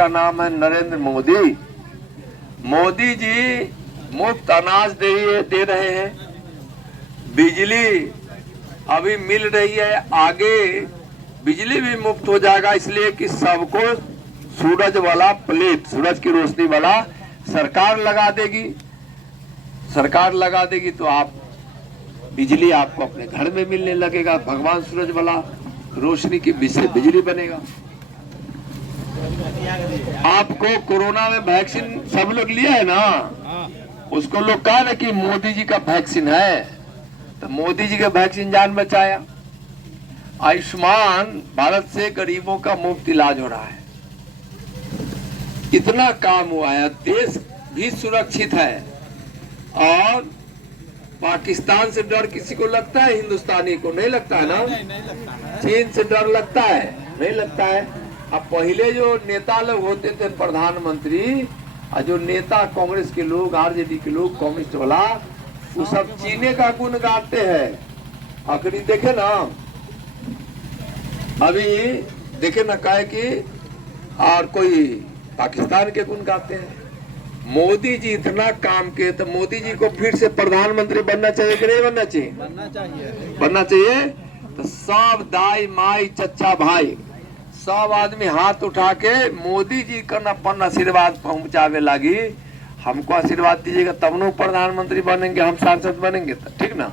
का नाम है नरेंद्र मोदी। मोदी जी मुफ्त अनाज दे रहे हैं, बिजली अभी मिल रही है, आगे बिजली भी मुफ्त हो जाएगा, इसलिए कि सबको सूरज वाला प्लेट, सूरज की रोशनी वाला सरकार लगा देगी। सरकार लगा देगी तो आप बिजली आपको अपने घर में मिलने लगेगा। भगवान सूरज वाला रोशनी की बिजली बनेगा। आपको कोरोना में वैक्सीन सब लोग लिया है ना, उसको लोग कहा ना कि मोदी जी का वैक्सीन है, तो मोदी जी का वैक्सीन जान बचाया। आयुष्मान भारत से गरीबों का मुफ्त इलाज हो रहा है। इतना काम हुआ है, देश भी सुरक्षित है। और पाकिस्तान से डर किसी को लगता है? हिंदुस्तानी को नहीं लगता है ना। चीन से डर लगता है? नहीं लगता है। अब पहले जो नेता लोग होते थे प्रधानमंत्री, और जो नेता कांग्रेस के लोग, आरजेडी के लोग, कम्युनिस्ट वाला, वो सब चीने का गुण गाते हैं। आखिरी देखे ना, अभी देखे ना, कहे कि और कोई पाकिस्तान के गुण गाते हैं। मोदी जी इतना काम किए, तो मोदी जी को फिर से प्रधानमंत्री बनना चाहिए कि नहीं बनना चाहिए? बनना चाहिए। तो सब दाई माई चचा भाई सब आदमी हाथ उठा के मोदी जी का अपन आशीर्वाद पहुंचावे लगी। हमको आशीर्वाद दीजिएगा तब न प्रधानमंत्री बनेंगे, हम सांसद बनेंगे, तो ठीक ना।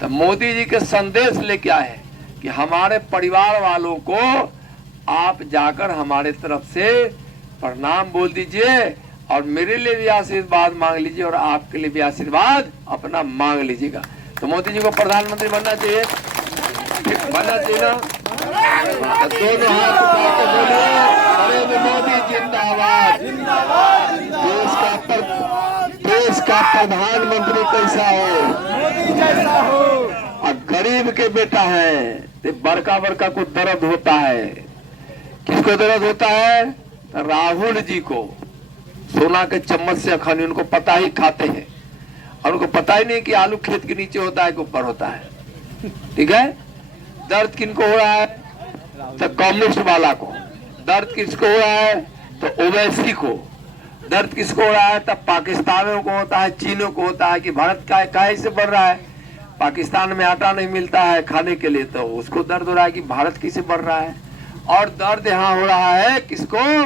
तो मोदी जी के संदेश लेके आए कि हमारे परिवार वालों को आप जाकर हमारे तरफ से प्रणाम बोल दीजिए, और मेरे लिए भी आशीर्वाद मांग लीजिए, और आपके लिए भी आशीर्वाद अपना मांग लीजिएगा। तो मोदी जी को प्रधानमंत्री बनना चाहिए, बनना चाहिए ना। दोनों हाथ उठा के बोलिए नरेंद्र मोदी जिंदाबाद। देश का प्रधानमंत्री कैसा हो? मोदी जैसा हो। और गरीब के बेटा है तो बड़का बड़का को दर्द होता है। किसको दर्द होता है? राहुल जी को। सोना के चम्मच से खाने, उनको पता ही खाते हैं, और उनको पता ही नहीं कि आलू खेत के नीचे होता है कि ऊपर होता है। ठीक है। दर्द किनको हो रहा है? तो कम्युनिस्ट वाला को। दर्द किसको हो रहा है? तो ओवैसी को। दर्द किसको हो रहा है? तब पाकिस्तानियों को होता है, चीनों को होता है कि भारत का काहे से बढ़ रहा है, पाकिस्तान में आटा नहीं मिलता है खाने के लिए, तो उसको दर्द हो रहा है कि भारत किसे बढ़ रहा है। और दर्द यहाँ हो रहा है किसको?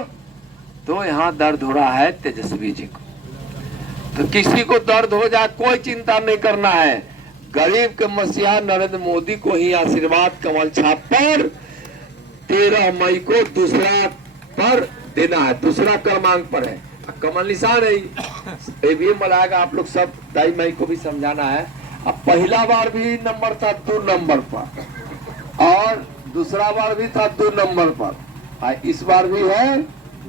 तो यहाँ दर्द हो रहा है तेजस्वी जी को। तो किसी को दर्द हो जाए कोई चिंता नहीं करना है, गरीब के मसीहा नरेंद्र मोदी को ही आशीर्वाद कमल छाप पर 13 मई को दूसरा पर देना है। दूसरा क्रमांक पर है, कमल निशान है, ईवीएम बनाएगा। आप लोग सब 2 मई को भी समझाना है। अब पहला बार भी नंबर था 2 नंबर पर, और दूसरा बार भी था 2 नंबर पर, इस बार भी है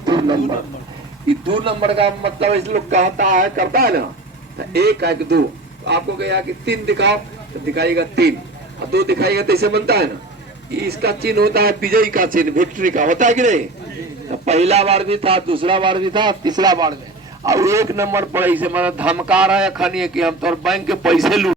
2 नंबर। ये 2 नंबर का मतलब इस लोग कहता है, करता है ना, तो 1 है कि 2। आपको कहा कि 3 दिखाओ तो दिखाएगा 3, और 2 दिखाएगा तो ऐसे बनता है ना। इसका चिन्ह होता है विजयी का चिन्ह, विक्ट्री का, होता है कि नहीं? तो पहला बार भी था, दूसरा बार भी था, तीसरा बार में। और 1 नंबर पर ऐसे मतलब धमका रहा है खनिए कि हम तो बैंक के पैसे लूट